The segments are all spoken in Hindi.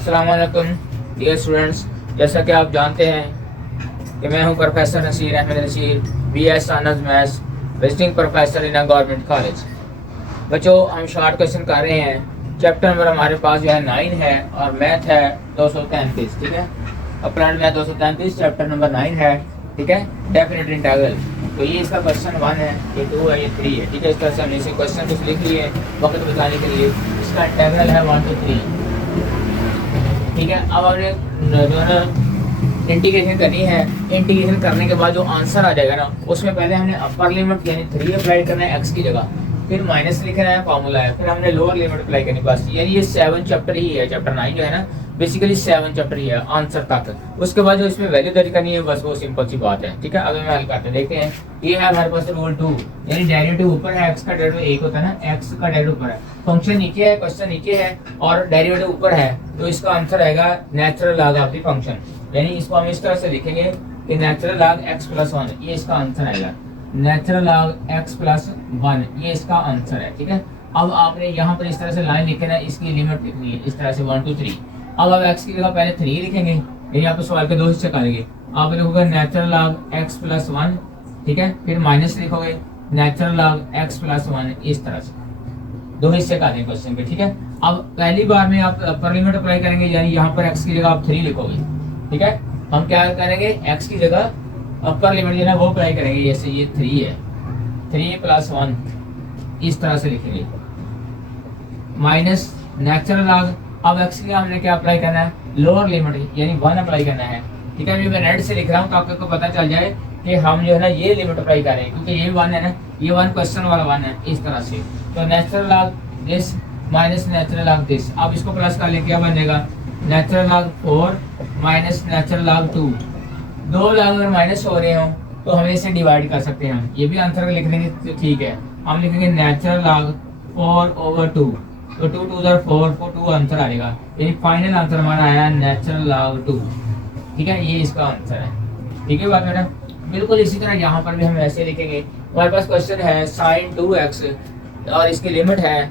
अस्सलाम वालेकुम डियर स्टूडेंट्स। जैसा कि आप जानते हैं कि मैं हूं professor Naseer Ahmad Naseer, BS honours maths, visiting professor in government college. बच्चों, हम शॉर्ट क्वेश्चन कर रहे हैं। चैप्टर नंबर हमारे पास जो है 9 है और मैथ है 233। ठीक है, अप्लाइड मैथ 233 चैप्टर नंबर 9 है। ठीक है, डेफिनेट इंटीग्रल। तो ये इसका क्वेश्चन 1 है, ये 2 है, ये 3 है। ठीक है, इस तरह से हमने इसे क्वेश्चन कुछ लिख लिए वक्त बताने के लिए। इसका इंटीग्रल है 1 to 3। ठीक है, अब हमने जो है ना इंटीग्रेशन करनी है। इंटीग्रेशन करने के बाद जो आंसर आ जाएगा ना, उसमें पहले हमने अपर लिमिट यानी 3 अप्लाई करना है x की जगह, फिर माइनस लिखना है, फॉर्मूला है, फिर हमने लोअर लिमिट अप्लाई करनी बस। यानी ये 7 चैप्टर ही है। चैप्टर 9 जो है ना बेसिकली 7 चैप्टर ही है आंसर तक। उसके बाद जो इसमें वैल्यू दर्ज करनी है बस वो सिंपल सी बात है। ठीक है, अगर मैं हल करते हैं देखते हैं। ये है हमारे पास रूल 2, यानी डेरिवेटिव ऊपर है, x का डेरिवेटिव 1 होता है ना, x का डेरिवेटिव ऊपर है, फंक्शन नीचे है, क्वेश्चन नीचे है और डेरिवेटिव ऊपर है, तो इसका आंसर आएगा natural log of the function. यानी इसको हम इस तरह से लिखेंगे कि नेचुरल लॉग x+1, ये इसका आंसर आएगा। नेचुरल लॉग x+1 ये इसका आंसर है। ठीक है, अब आपने यहाँ पर इस तरह से लाइन लिखे ना, इसकी लिमिट लिखनी है इस तरह से 1 to 3। अब आप x की जगह पहले 3 लिखेंगे, यानी आप सवाल के 2 हिस्से करेंगे। आप लिखोगे नेचुरल लॉग x+1, ठीक है, फिर माइनस लिखोगे नेचुरल लॉग x+1, इस तरह से 2 हिस्से कर दें क्वेश्चन के। ठीक है, अब पहली बार में आप अपर लिमिट अप्लाई करेंगे, यानी यहाँ पर x की जगह आप 3 लिखोगे। ठीक है, हम क्या करेंगे, x की जगह अपर लिमिट जो है वो अप्लाई करेंगे। जैसे ये 3 है, 3+1 इस तरह से लिखेंगे, माइनस नेचुरल लॉग। अब x की हमने क्या अप्लाई करना है, लोअर लिमिट यानी 1 अप्लाई करना है। ठीक है, मैं रेड से लिख रहा हूँ ताकि आपको पता चल जाए कि हम जो है ना ये लिमिट अप्लाई करें, क्योंकि ये 1 है ना, ये 1 क्वेश्चन वाला 1 है, इस तरह से। तो natural log this minus natural log this. अब इसको प्लस कर ले, क्या बनेगा, natural log 4 minus natural log 2। 2 log अगर माइनस हो रहे हो तो हमें इसे डिवाइड कर सकते हैं। हम ये भी आंसर लिख देंगे तो ठीक है। हम लिखेंगे नेचुरल लॉग 4/2, तो 2 2 4 को 2 आंसर आएगा, यानी फाइनल आंसर हमारा आया नेचुरल लॉग 2। ठीक है, ये इसका आंसर है। ठीक है बात बेटा, बिल्कुल इसी तरह यहाँ पर भी हम ऐसे लिखेंगे। हमारे पास क्वेश्चन है sin 2x और इसकी लिमिट है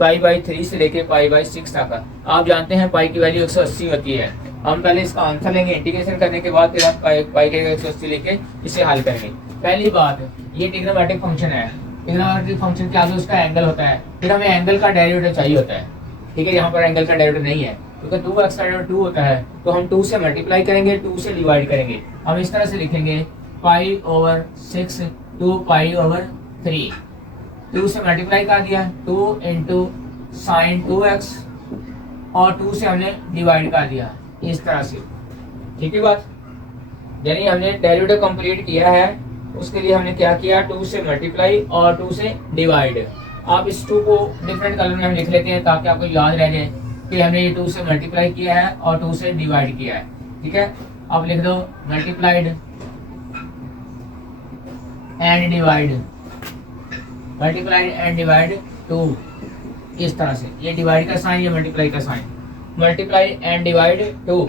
π/3 से लेके π/6 तक। आप जानते हैं पाई की वैल्यू 180 होती है। हम पहले इसका आंसर लेंगे, इंटीग्रेशन करने के बाद फिर हम पाई के 180 लेके इसे हल करेंगे। पहली बात, ये ट्रिग्नोमेट्रिक फंक्शन है। ट्रिग्नोमेट्रिक फंक्शन के आगे उसका एंगल होता है, फिर हमें एंगल का डेरिवेटिव चाहिए होता है। ठीक है, यहाँ पर एंगल का डेरिवेटिव नहीं है क्योंकि 2x का डेरिवेटिव 2 होता है, तो हम 2 से मल्टीप्लाई करेंगे, 2 से डिवाइड करेंगे। हम इस तरह से लिखेंगे π/6 2 π/3। 2 से मल्टीप्लाई कर दिया, 2 × sin 2x और 2 से हमने डिवाइड कर दिया इस तरह से। ठीक है बात, यानी हमने डेरिवेटिव कंप्लीट किया है। उसके लिए हमने क्या किया, 2 से मल्टीप्लाई और 2 से डिवाइड। आप इस 2 को डिफरेंट कलर में हम लिख लेते हैं ताकि आपको याद रह जाए कि हमने ये 2 से मल्टीप्लाई किया है और 2 से डिवाइड किया है। ठीक है, अब लिख दो multiplied and divide, multiplied and divide 2, इस तरह से। ये डिवाइड का साइन, ये मल्टीप्लाई का साइन, मल्टीप्लाई एंड डिवाइड 2।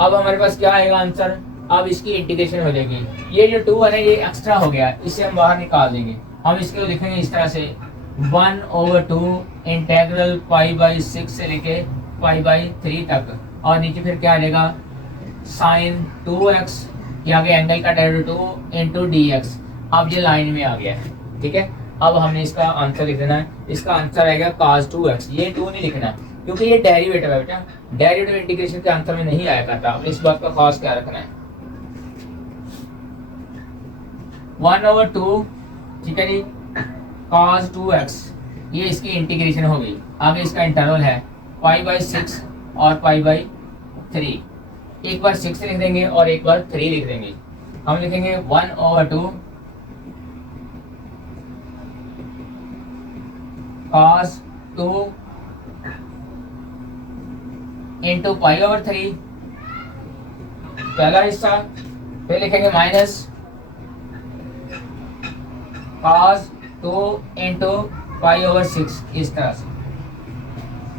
अब हमारे पास क्या आएगा आंसर, अब इसकी इंटीग्रेशन हो जाएगी। ये जो 2 है ना ये एक्स्ट्रा हो गया, इसे हम बाहर निकाल देंगे। हम इसको लिखेंगे इस तरह से 1/2 इंटीग्रल π/6 से लेके π/3 तक, और नीचे फिर क्या आ जाएगा sin 2x, ये आगे एंगल का डेरिवेटिव 2 × dx। अब ये लाइन में आ गया है। ठीक है, अब हमने इसका आंसर लिख देना है। इसका आंसर आएगा cos 2x। ये 2 नहीं लिखना क्योंकि ये डेरिवेटिव है बेटा, डेरिवेटिव इंटीग्रेशन के आंसर में नहीं आया करता। अब इस बात का खास क्या रखना है, 1/2, ठीक है जी, cos 2x, ये इसकी इंटीग्रेशन हो गई। आगे इसका इंटरवल है π/6 और π/3। एक बार 6 लिख देंगे और एक बार 3 लिख देंगे। हम लिखेंगे 1/2 cos 2 × π/3 पहला हिस्सा, फिर लिखेंगे माइनस cos 2 × π/6, इस तरह से।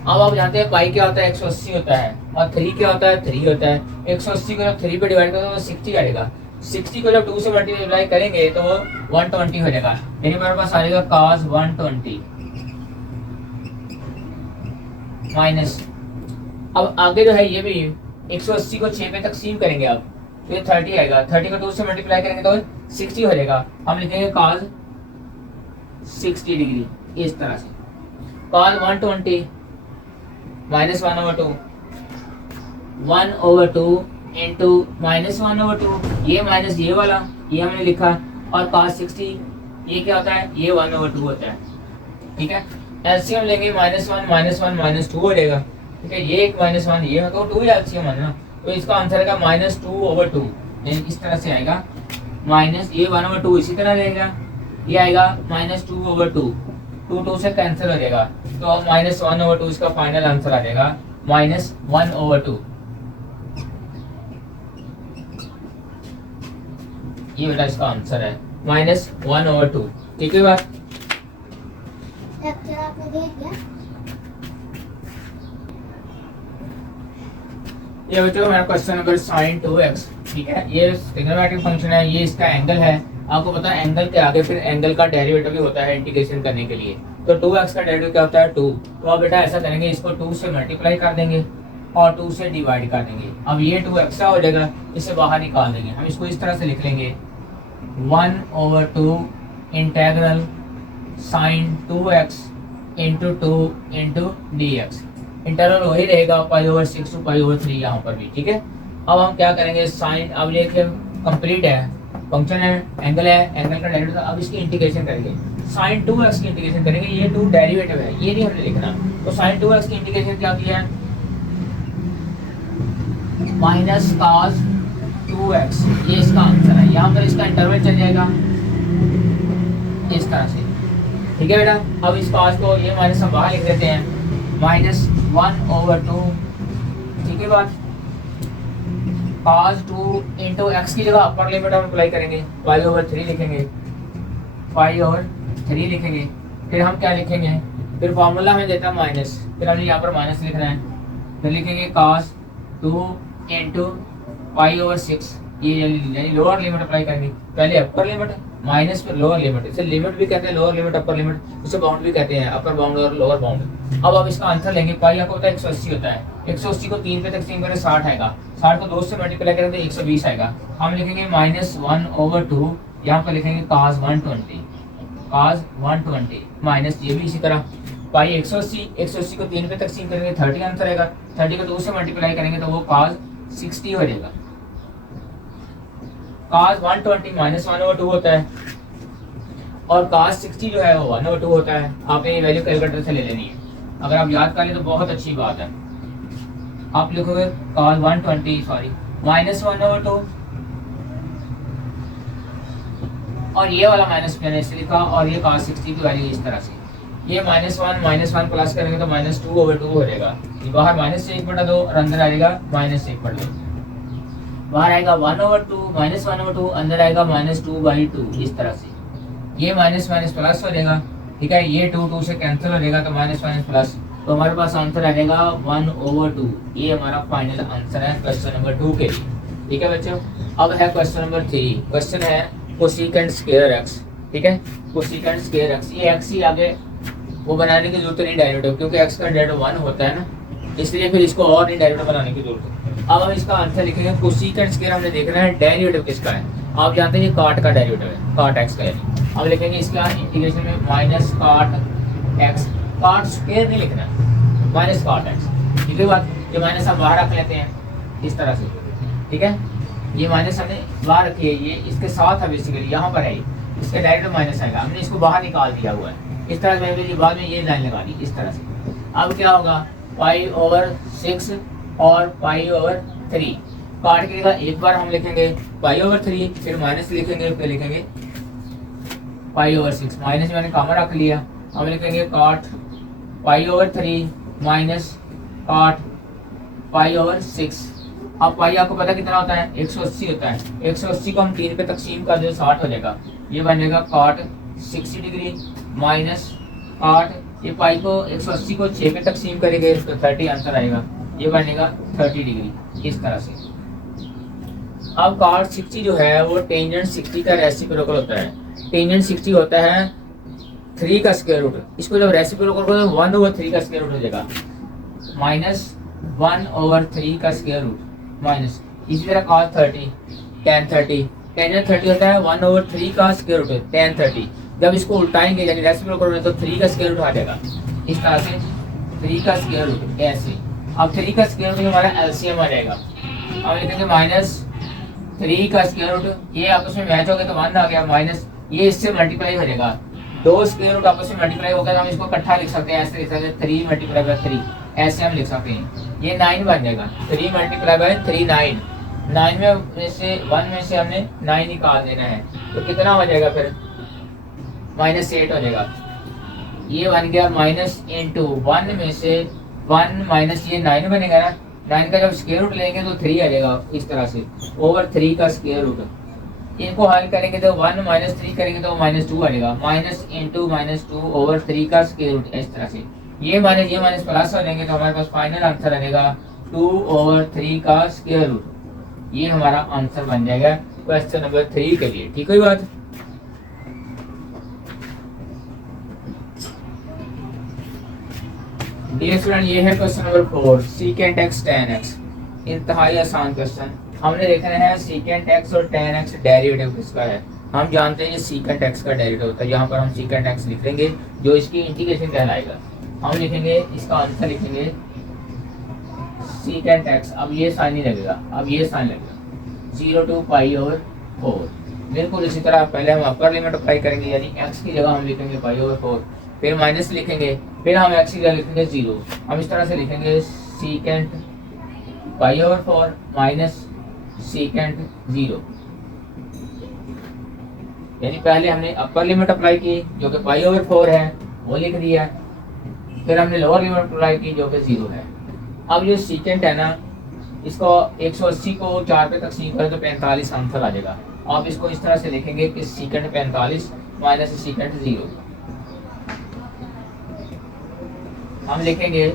अब आप जानते हैं पाई क्या होता है, 180 होता है, और 3 क्या होता है, 3 होता है। 180 को जब 3 पे डिवाइड करोगे तो 60 आएगा। 60 को जब 2 से मल्टीप्लाई करेंगे तो वो 120 हो जाएगा, यानी हमारे पास आ जाएगा cos 120 माइनस अब आगे जो है ये भी 180 को 6 पे तकसीम करेंगे आप, तो ये 30 आएगा, 30 को 2 से मल्टीप्लाई करेंगे तो 60 हो जाएगा। हम लिखेंगे cos 60 डिग्री इस तरह से। cos 120 माइनस 1/2 1/2 इंटू माइनस 1/2, ये माइनस ये वाला ये हमने लिखा, और cos 60 ये क्या होता है, ये 1/2 होता है। ठीक है, एलसीएम लेंगे -1 -1 -2 हो जाएगा। ठीक है, ये एक -1 ये तो 2 एलसीएम है ना, तो इसका आंसर आएगा -2/2, यानी इस तरह से आएगा। माइनस ये 1/2 इसी तरह रहेगा, ये आएगा -2/2, 2 से कैंसिल हो जाएगा, तो -1/2 इसका फाइनल आंसर आ जाएगा -1/2। ये बेटा इसका आंसर है -1/2। ठीक है बात, आपने दे दिया। ये बच्चों हमारा क्वेश्चन नंबर sin 2x। ठीक है, ये ट्रिग्नोमेट्रिक फंक्शन है, ये इसका एंगल है। आपको पता है एंगल के आगे फिर एंगल का डेरिवेटिव भी होता है इंटीग्रेशन करने के लिए, तो 2x का डेरिवेटिव क्या होता है 2। तो अब बेटा ऐसा करेंगे, इसको 2 से मल्टीप्लाई कर देंगे और 2 से डिवाइड कर देंगे। अब ये 2 एक्स्ट्रा हो जाएगा, इसे बाहर निकाल देंगे। हम इसको इस तरह से लिख लेंगे 1/2 integral sin 2x into 2 into dx। Interval वही रहेगा π/6 to π/3 यहाँ पर भी। ठीक है, अब हम क्या करेंगे, साइन, अब ये कंप्लीट है, फंक्शन है, एंगल है, एंगल का डेरिवेटिव, अब इसकी इंटीग्रेशन करेंगे। sin 2x की इंटीग्रेशन करेंगे, ये 2 डेरिवेटिव है, ये नहीं हमने लिखना। तो sin 2x की इंटीग्रेशन क्या किया है, माइनस cos 2x, ये इसका आंसर है। यहाँ पर इसका इंटरवल चल जाएगा इस तरह से। ठीक है बेटा, अब इस cos को ये माइनस हम बाहर लिख देते हैं, -1/2। ठीक है बात, cos 2 इंटू एक्स की जगह अपर लिमिट हम अप्लाई करेंगे, π/3 लिखेंगे, π/3 लिखेंगे। फिर हम क्या लिखेंगे, फिर फॉर्मूला हमें देता है माइनस, फिर हमने यहाँ पर माइनस लिखना है, फिर लिखेंगे cos 2 इंटू π/6, ये यानी लोअर लिमिट अप्लाई करेंगे। पहले अपर लिमिट माइनस फिर लोअर लिमिट, इसे लिमिट भी कहते हैं, लोअर लिमिट अपर लिमिट, इसे बाउंड भी कहते हैं, अपर बाउंड और लोअर बाउंड। अब इसका आंसर लेंगे, पाई आपको पता है 180 होता है, 180 को 3 पे तकसीम करें 60 आएगा, 60 को 2 से मल्टीप्लाई करें तो 120 आएगा। हम लिखेंगे -1/2, यहाँ पर लिखेंगे cos 120 माइनस ये भी इसी तरह, पाई 180 को 3 पे तकसीम करेंगे 30 आंसर आएगा, 30 को 2 से मल्टीप्लाई करेंगे तो वो cos 60 हो जाएगा। cos 120 -1/2 होता है, और cos 60 जो है वो 1/2 होता है। आपने ये वैल्यू कैलकुलेटर से ले लेनी है, अगर आप याद कर लें तो बहुत अच्छी बात है। आप लिखोगे cos 120 -1/2, और ये वाला माइनस मैंने इससे लिखा, और ये cos 60 की वैल्यू इस तरह से, ये -1 प्लस करेंगे तो -2/2 हो जाएगा। ये बाहर -1/2 और अंदर आएगा -1/2, बाहर आएगा 1/2 अंदर आएगा -2/2 इस तरह से। ये माइनस माइनस प्लस हो जाएगा। ठीक है, ये 2 से कैंसिल हो जाएगा तो माइनस माइनस प्लस, तो हमारे पास आंसर आ जाएगा 1/2। ये हमारा फाइनल आंसर है क्वेश्चन नंबर 2 के लिए। ठीक है बच्चों, अब है क्वेश्चन नंबर 3। क्वेश्चन है कोसेकेंट स्क्वायर x। ठीक है, कोसेकेंट स्क्वायर x, ये x ही आगे वो बनाने की जरूरत नहीं डेरिवेटिव, क्योंकि x का डेरिवेटिव 1 होता है ना, इसलिए फिर इसको और नहीं डेरिवेटिव बनाने की जरूरत है। अब हम इसका आंसर लिखेंगे, कोसेकेंट स्क्वायर हमने देखना है डेरिवेटिव किसका है। आप जानते हैं ये काट का डेरिवेटिव है, काट x का, यानी हम लिखेंगे इसका इंटीग्रेशन में माइनस काट x, काट स्क्वायर नहीं लिखना है, माइनस काट x। ठीक है बात, ये माइनस हम बाहर रख लेते हैं इस तरह से। ठीक है, ये माइनस हमने बाहर रखी है, ये इसके साथ है बेसिकली, यहाँ पर है इसके डायरेक्ट माइनस आएगा, हमने इसको बाहर निकाल दिया हुआ है इस तरह से। बाद में ये लाइन लगा दी इस तरह से। अब क्या होगा, π/6 और π/3, काट के जगह एक बार हम लिखेंगे π/3, फिर माइनस लिखेंगे, फिर लिखेंगे π/6, माइनस मैंने कामा रख लिया। हम लिखेंगे काट π/3 माइनस काट π/6। अब पाई आपको पता कितना होता है, 180 होता है। 180 को हम 3 पे तकसीम कर दे 60 हो जाएगा, ये बनेगा काट 60 डिग्री माइनस काट, ये पाई को 180 को 6 पे तकसीम करेंगे तो 30 आंसर आएगा, ये बनेगा 30 डिग्री इस तरह से। अब काट 60 जो है वो टेंजेंट 60 का रेसिप्रोकल होता है। टेंजेंट 60 होता है 3 का स्क्वायर रूट, इसको जब रेसिप्रोकल करोगे तो 1/3 का स्क्वायर रूट हो जाएगा, माइनस 1/3 का स्क्वायर रूट माइनस इसी तरह cos 30 tan 30 tan 30 होता है 1/3 का स्क्वायर रूट tan 30। जब इसको उल्टाएंगे यानी रेसिप्रोकल करोगे तो 3 का स्क्वायर रूट आ जाएगा इस तरह से 3 का स्क्वायर रूट ऐसे। अब 3 का स्क्वायर रूट हमारा एलसीएम आ जाएगा। अब लिखेंगे -3 का स्क्वायर रूट, ये आपस में मैच हो गया तो 1 आ गया, माइनस ये इससे मल्टीप्लाई हो जाएगा, दो स्क्वायर रूट आपस में मल्टीप्लाई हो गया तो हम इसको इकट्ठा लिख सकते हैं, ऐसे लिख सकते हैं 3 × 3 ऐसे हम लिख सकते हैं। ये 9 बन जाएगा, 3 × 3 9। 9 में से 1 में से हमने 9 निकाल देना है तो कितना हो जाएगा फिर -8 हो जाएगा। ये बन गया माइनस इंटू 1 में से 1 माइनस ये 9 बनेगा ना, 9 का जब स्क्वायर रूट लेंगे तो 3 आ जाएगा इस तरह से /3 का स्क्वायर रूट। इनको हल करेंगे तो 1 - 3 करेंगे तो -2 आ जाएगा, माइनस इंटू -2/3 का स्क्वायर रूट इस तरह से। ये माइनस प्लस हो जाएंगे तो हमारे पास फाइनल आंसर आएगा 2/3 का स्क्वायर रूट। ये हमारा आंसर बन जाएगा क्वेश्चन नंबर 3 के लिए। ठीक है बात। डियर स्टूडेंट, ये है question number 4 secant x tan x। इंतहाई आसान क्वेश्चन। हमने देखना है सीकेंट x और tan x डेरिवेटिव किसका है। हम जानते हैं ये सीकेंट x का डेरिवेटिव होता है। यहाँ पर हम सीकेंट x लिख लेंगे जो इसकी इंटीग्रेशन कहलाएगा। हम लिखेंगे इसका आंसर लिखेंगे सीकेंट x। अब ये साइन नहीं लगेगा, अब ये साइन लगेगा 0 to π/4। बिल्कुल इसी तरह पहले हम अपर लिमिट अप्लाई करेंगे यानी x की जगह हम लिखेंगे π/4, फिर माइनस लिखेंगे, फिर हम x की जगह लिखेंगे 0। हम इस तरह से लिखेंगे सीकेंट π/4 माइनस सीकेंट 0। यानी पहले हमने अपर लिमिट अप्लाई की जो कि π/4 है वो लिख दिया, फिर हमने लोअर लिमिट अप्लाई की जो कि 0 है। अब ये सीकेंट है ना, इसको 180 को 4 पे तकसीम करें तो 45 आंसर आ जाएगा। आप इसको इस तरह से लिखेंगे कि सीकेंट 45 माइनस सीकेंट 0। हम लिखेंगे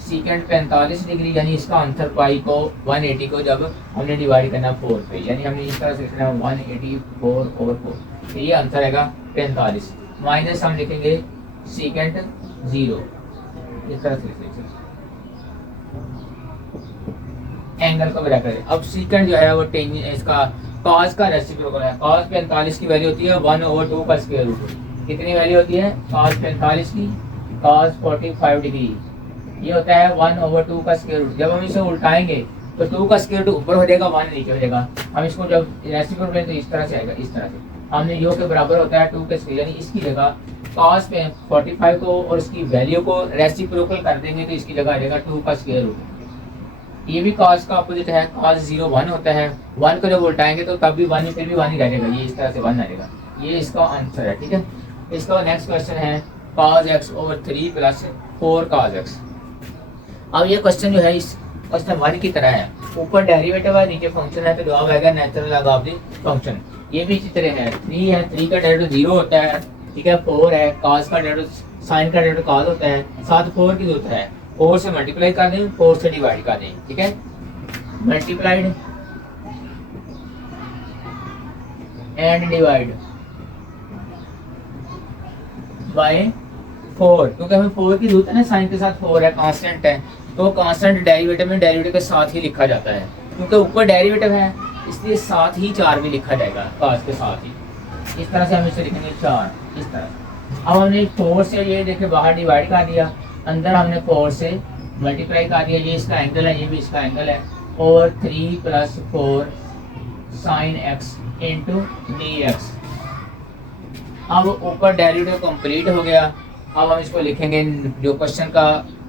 सीकेंट 45 डिग्री यानी इसका आंसर पाई को 180 को जब हमने डिवाइड करना 4 पे, यानी हमने इस तरह से लिखना है 184/4। तो ये आंसर आएगा 45। माइनस हम लिखेंगे सीकेंट 0 इस तरह से लिख लीजिए, एंगल को बराबर है। अब सीकेंट जो है वो टेन इसका cos का रेसिप्रोकल है। cos 45 की वैल्यू होती है 1/2 का स्क्वायर रूट। कितनी वैल्यू होती है cos 45 की? cos 45 डिग्री ये होता है 1/2 का स्क्वायर रूट। जब हम इसे उल्टाएंगे तो 2 का स्क्वायर रूट ऊपर हो जाएगा, 1 नीचे हो जाएगा। हम इसको जब रेसिप्रोकल लें तो इस तरह से आएगा, इस तरह से। हमने यो के बराबर होता है 2 के स्क्वायर, यानी इसकी जगह cos में 45 को और इसकी वैल्यू को रेसिप्रोकल कर देंगे तो इसकी जगह आ जाएगा 2 का स्क्वायर रूट। ये भी cos का अपोजिट है, cos 0 1 होता है, 1 को जब उल्टाएंगे तो तब भी 1 फिर भी 1 ही रह जाएगा, ये इस तरह से 1 आ जाएगा। ये इसका आंसर है। ठीक है, इसका नेक्स्ट क्वेश्चन है cos x/3 + 4 cos x। अब ये क्वेश्चन जो है इस क्वेश्चन 1 की तरह है, ऊपर डेरिवेटिव है नीचे फंक्शन है तो जवाब आएगा natural log of the function. ये भी इसी तरह है, 3 है, 3 का डेरिवेटिव 0 होता है। ठीक है, 4 है, cos का डेरिवेटिव साइन का डेरिवेटिव cos होता है, साथ 4 की जरूरत है, 4 से मल्टीप्लाई कर दें, 4 से डिवाइड कर दें। ठीक है, मल्टीप्लाइड एंड डिवाइड बाय 4, क्योंकि हमें 4 की जरूरत है ना, साइन के साथ 4 है, कांस्टेंट है, तो कांस्टेंट डेरिवेटिव में डेरिवेटिव के साथ ही लिखा जाता है, क्योंकि ऊपर डेरिवेटिव है इसलिए साथ ही 4 भी लिखा जाएगा cos के साथ ही। इस तरह से हम इसे लिखेंगे 4 इस तरह। अब हमने 4 से ये देखे बाहर डिवाइड कर दिया, अंदर हमने 4 से मल्टीप्लाई कर दिया, ये इसका एंगल है, ये भी इसका एंगल है, और 3 + 4 sin x इंटू dx। अब ऊपर डेरिवेटिव कंप्लीट हो गया। अब हम इसको लिखेंगे, जो क्वेश्चन का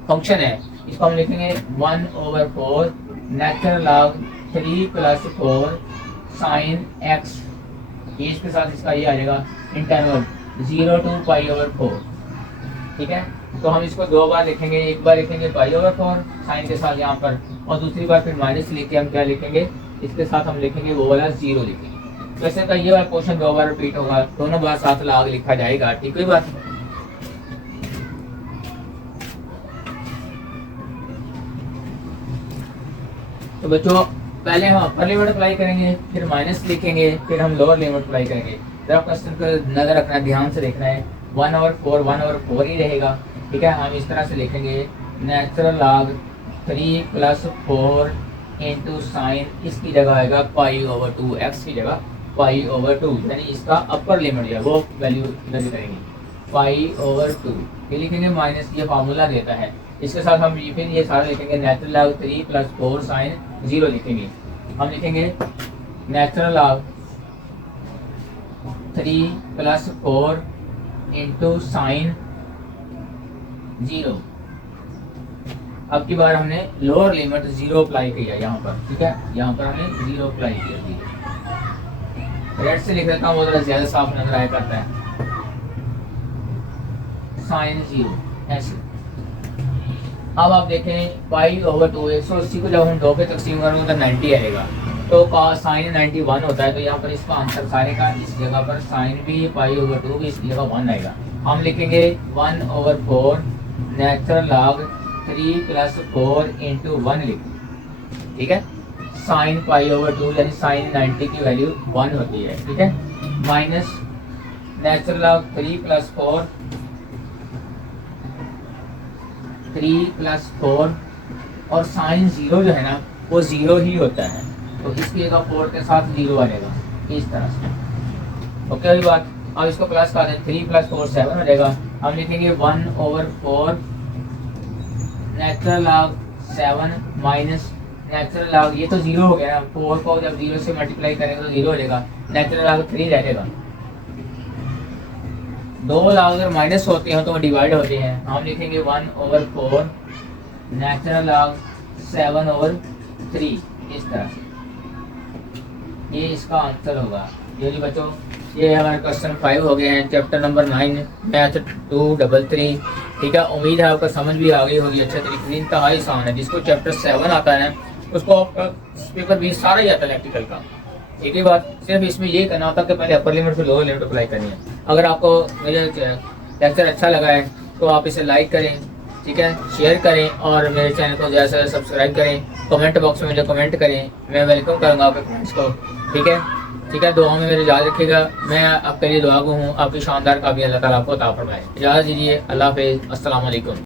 फंक्शन है इसको हम लिखेंगे 1/4 नेचुरल लॉग 3 + 4 sin x। इसके साथ इसका ये आ जाएगा इंटरवल 0 to π/4। ठीक है, तो हम इसको 2 बार लिखेंगे, एक बार लिखेंगे π/4 साइन के साथ यहाँ पर, और दूसरी बार फिर माइनस लिख के हम क्या लिखेंगे, इसके साथ हम लिखेंगे वो वाला 0 लिखेंगे। वैसे का ये वाला क्वेश्चन 2 बार रिपीट होगा, दोनों बार साथ लॉग लिखा जाएगा। ठीक है बात। तो बच्चों पहले हम अपर लिमिट अप्लाई करेंगे, फिर माइनस लिखेंगे, फिर हम लोअर लिमिट अप्लाई करेंगे। जरा क्वेश्चन को नजर रखना है, ध्यान से देखना है। 1/4 1/4 ही रहेगा। ठीक है, हम इस तरह से लिखेंगे नेचुरल लॉग 3 + 4 इंटू साइन, इसकी जगह आएगा π/2, x की जगह π/2, यानी इसका अपर लिमिट जो है वो वैल्यू वैल्यू करेंगे π/2। ये लिखेंगे माइनस, ये फार्मूला देता है। इसके साथ हम फिर ये सारा लिखेंगे नेचुरल लॉग 3 + 4 साइन 0 लिखेंगे। हम लिखेंगे नेचुरल लॉग 3 + 4 इंटू साइन 0। अब की बार हमने लोअर लिमिट 0 अप्लाई किया यहाँ पर, ठीक है, यहाँ पर हमने 0 अप्लाई किया। रेड से लिख देता हूँ, वो थोड़ा ज्यादा साफ नजर आया करता है। साइन 0 ऐसे। अब आप देखें π/2, 180 को जब हम 2 पे तकसीम करेंगे तो 90 आएगा, तो साइन 91 होता है। तो यहाँ पर इसका आंसर सारे का इस जगह पर साइन भी π/2 भी इस जगह 1 आएगा। हम लिखेंगे 1/4 नेचुरल लॉग 3 + 4 इंटू 1 लिखें, ठीक है। साइन π/2 यानी साइन 90 की वैल्यू 1 होती है, ठीक है, माइनस नेचुरल लॉग 3 + 4 और साइन 0 जो है ना वो 0 ही होता है, तो इसकी जगह 4 के साथ 0 आएगा इस तरह से। ओके अभी बात, अब इसको प्लस कर दें, 3 + 4 7 हो जाएगा। हम लिखेंगे 1/4 natural log 7 minus natural log, ये तो 0 हो गया ना, 4 को जब 0 से मल्टीप्लाई करेंगे तो 0 हो जाएगा, नेचुरल लॉग 3 रह जाएगा। 2 लॉग अगर माइनस होते हैं तो वो डिवाइड होते हैं। हम लिखेंगे 1/4 नेचुरल लॉग 7/3 इस तरह से। ये इसका आंसर होगा। ये जी बच्चों, ये हमारे क्वेश्चन 5 हो गए हैं, चैप्टर नंबर 9 मैथ 233, ठीक है। उम्मीद है आपको समझ भी आ गई होगी अच्छे तरीके से। इंतहाई आसान है, जिसको चैप्टर 7 आता है उसको आपका पेपर भी सारा ही आता है इलेक्ट्रिकल का। एक ही बात, सिर्फ इसमें ये करना होता है कि पहले अपर लिमिट फिर लोअर लिमिट अप्लाई करनी है। अगर आपको मेरा लेक्चर अच्छा लगा है तो आप इसे लाइक करें, ठीक है, शेयर करें और मेरे चैनल को ज़्यादा से ज़्यादा सब्सक्राइब करें। कमेंट बॉक्स में मुझे कमेंट करें, मैं वेलकम करूँगा आपके कमेंट्स को, ठीक है। ठीक है, दुआ में मेरे याद रखिएगा। मैं आपके लिए दुआ को हूँ, आपकी शानदार काबिल अल्लाह ताला आपको अता फरमाए। इजाज़त दीजिए, अल्लाह हाफ़िज़, अस्सलाम वालेकुम।